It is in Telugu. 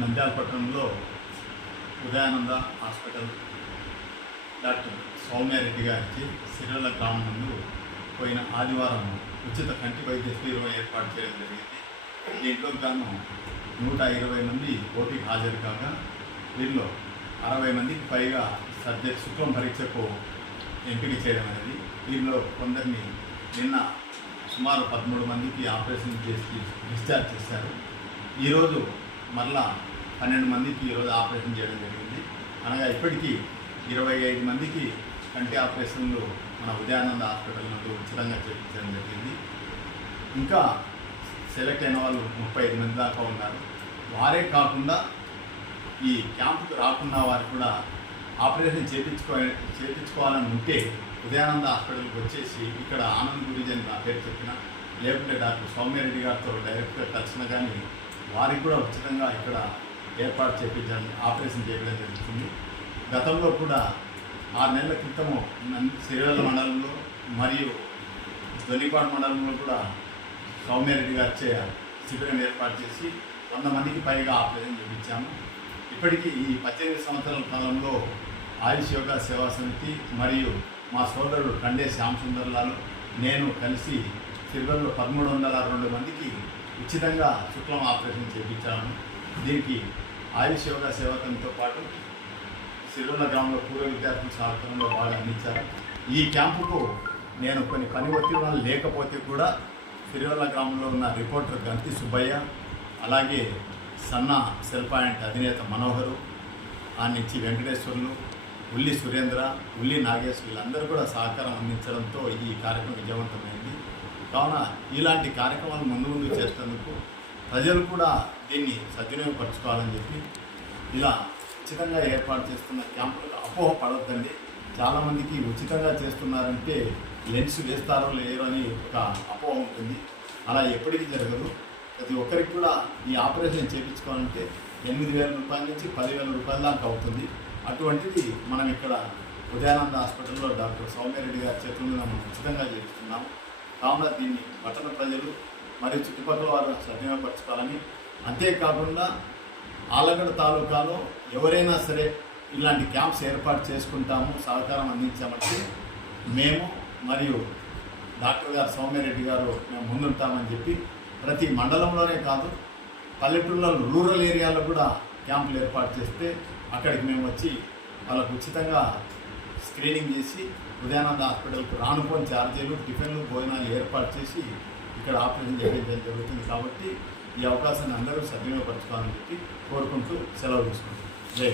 నంద్యాల పట్టణంలో ఉదయానంద హాస్పిటల్ డాక్టర్ సౌమ్యారెడ్డి గారికి సిరల గ్రామం నందు పోయిన ఆదివారం ఉచిత కంటి వైద్య శిబిరం ఏర్పాటు చేయడం జరిగింది. దీంట్లో గాను నూట ఇరవై మంది ఓటీకి హాజరు కాగా వీరిలో అరవై మందికి పైగా సర్జరీ శుక్లం పరీక్షకు ఎంపిక చేయడం అనేది దీనిలో కొందరిని నిన్న సుమారు పదమూడు మందికి ఆపరేషన్ చేసి డిశ్చార్జ్ చేశారు. ఈరోజు మరలా పన్నెండు మందికి ఈరోజు ఆపరేషన్ చేయడం జరిగింది. అనగా ఇప్పటికీ ఇరవై ఐదు మందికి కంటి ఆపరేషన్లు మన ఉదయానంద హాస్పిటల్ నుండి ఉచితంగా చేయించడం జరిగింది. ఇంకా సెలెక్ట్ అయిన వాళ్ళు ముప్పై ఐదు మంది దాకా ఉన్నారు. వారే కాకుండా ఈ క్యాంపుకు రాకున్న వారు కూడా ఆపరేషన్ చేయించుకో చేపించుకోవాలని ఉంటే ఉదయానంద హాస్పిటల్కి వచ్చేసి ఇక్కడ ఆనంద్ గురించి అని నా పేరు చెప్పిన లేకుంటే డాక్టర్ సౌమ్యారెడ్డి గారితో డైరెక్ట్గా కలిసిన కానీ వారికి కూడా ఉచితంగా ఇక్కడ ఏర్పాటు చేయించడం ఆపరేషన్ చేయడం జరుగుతుంది. గతంలో కూడా ఆరు నెలల క్రితము నం- సిరివెల్ల మండలంలో మరియు దొనిపాడు మండలంలో కూడా సౌమ్యారెడ్డి గారు చే శిబిరం ఏర్పాటు చేసి వంద మందికి పైగా ఆపరేషన్ చేయించాము ఇప్పటికీ ఈ పద్దెనిమిది సంవత్సరాల కాలంలో ఆయుష్ యోగా సేవా సమితి మరియు మా సోదరుడు కండే శ్యామ్ సుందర్లాల్ నేను కలిసి సిల్వర్లో పదమూడు వందల రెండు మందికి ఉచితంగా శుక్లం ఆపరేషన్ చేయించాము దీనికి ఆయుష్ యోగా సేవా పాటు సిరున్న గ్రామంలో పూర్వ విద్యార్థుల సహకారంలో బాగా అందించారు. ఈ క్యాంపుకు నేను కొన్ని పని ఒత్తిడి లేకపోతే కూడా సిరివల్ల గ్రామంలో ఉన్న రిపోర్టర్ గంతి సుబ్బయ్య అలాగే సన్న సెల్ పాయింట్ అధినేత మనోహరు ఆ నుంచి వెంకటేశ్వర్లు ఉల్లి సురేంద్ర ఉల్లి నాగేశ్ వీళ్ళందరూ కూడా సహకారం అందించడంతో ఈ కార్యక్రమం విజయవంతమైంది. కావున ఇలాంటి కార్యక్రమాలు ముందు ముందు చేసేందుకు ప్రజలు కూడా దీన్ని సద్వినియోగపరచుకోవాలని చెప్పి ఇలా ఉచితంగా ఏర్పాటు చేస్తున్న క్యాంపులకు అపోహ పడొద్దండి. చాలామందికి ఉచితంగా చేస్తున్నారంటే లెన్స్ వేస్తారో లేరో అని ఒక అపోహ ఉంటుంది. అలా ఎప్పటికీ జరగదు. ప్రతి ఒక్కరికి కూడా ఈ ఆపరేషన్ చేయించుకోవాలంటే ఎనిమిది వేల రూపాయల నుంచి పదివేల రూపాయల దాకా అవుతుంది. అటువంటిది మనం ఇక్కడ ఉదయానంద హాస్పిటల్లో డాక్టర్ సౌమ్యారెడ్డి గారి చేతుల మీద మనం ఉచితంగా చేయిస్తున్నాము కావున దీన్ని పట్టణ ప్రజలు మరియు చుట్టుపక్కల వారు సద్వినియోగపరచుకోవాలని అంతేకాకుండా ఆలగడ తాలూకాలో ఎవరైనా సరే ఇలాంటి క్యాంప్స్ ఏర్పాటు చేసుకుంటాము సహకారం అందించామంటే మేము మరియు డాక్టర్ గారు సౌమ్యారెడ్డి గారు మేము ముందుంటామని చెప్పి ప్రతి మండలంలోనే కాదు పల్లెటూళ్ళలో రూరల్ ఏరియాలో కూడా క్యాంపులు ఏర్పాటు చేస్తే అక్కడికి మేము వచ్చి వాళ్ళకు ఉచితంగా స్క్రీనింగ్ చేసి ఉదయానంద హాస్పిటల్కి రానుకోని ఛార్జీలు టిఫిన్లు భోజనాలు ఏర్పాటు చేసి ఇక్కడ ఆపరేషన్ చేయించడం జరుగుతుంది కాబట్టి ఈ అవకాశాన్ని అందరూ సద్వినియోగపరచుకోవాలని చెప్పి కోరుకుంటూ సెలవు తీసుకుంటాం జై